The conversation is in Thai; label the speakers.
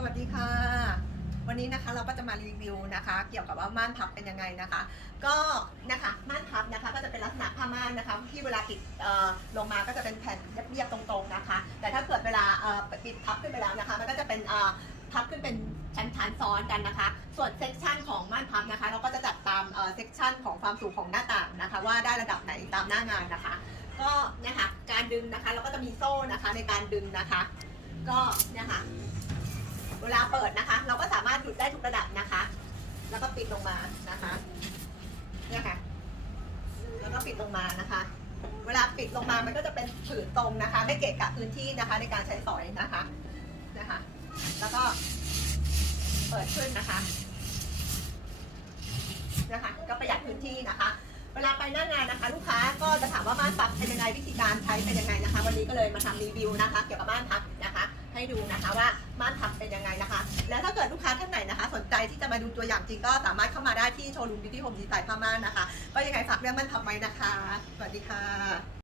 Speaker 1: สวัสดีค่ะ วันนี้นะคะเราก็จะมารีวิวนะคะ เกี่ยวกับว่าม่านพับเป็นยังไงนะคะ ก็นะคะม่านพับนะคะก็จะเป็นลักษณะผ้าม่านนะคะ ที่เวลาปิดลงมาก็จะเป็นแผ่นเรียบๆตรงๆนะคะ แต่ถ้าเกิดเวลาปิดพับขึ้นไปแล้วนะคะ มันก็จะเป็นพับขึ้นเป็นชั้นๆซ้อนกันนะคะ ส่วนเซกชันของม่านพับนะคะ เราก็จะจัดตามเซกชันของความสูงของหน้าต่างนะคะ ว่าได้ระดับไหนตามหน้างานนะคะ ก็เนี่ยค่ะการดึงนะคะ เราก็จะมีโซ่นะคะในการดึงนะคะ ก็เนี่ยค่ะ วลาเปิดนะคะ เราก็สามารถหยุดได้ทุกระดับนะคะ แล้วก็ปิดลงมานะคะเนี่ยค่ะ แล้วก็ปิดลงมานะคะ เวลาปิดลงมามันก็จะเป็นผืนตรงนะคะ ไม่เกะกะพื้นที่นะคะ ในการใช้สอยนะคะนะคะ แล้วก็เปิดขึ้นนะคะนะคะก็ประหยัดพื้นที่นะคะ เวลาไปหน้างานนะคะ ลูกค้าก็จะถามว่าม่านพับเป็นยังไงวิธีการใช้เป็นยังไงนะคะ วันนี้ก็เลยมาทำรีวิวนะคะ เกี่ยวกับม่านพับ ดูนะคะว่าม่านทับเป็นยังไงนะคะ แล้วถ้าเกิดลูกค้าท่านไหนนะคะ สนใจที่จะมาดูตัวอย่างจริงก็สามารถเข้ามาได้ที่โชว์รูมบิวตี้โฮมดีไซน์ผ้าม่านนะคะ ก็ยังไงฝากเรื่องม่านทับไว้นะคะ สวัสดีค่ะ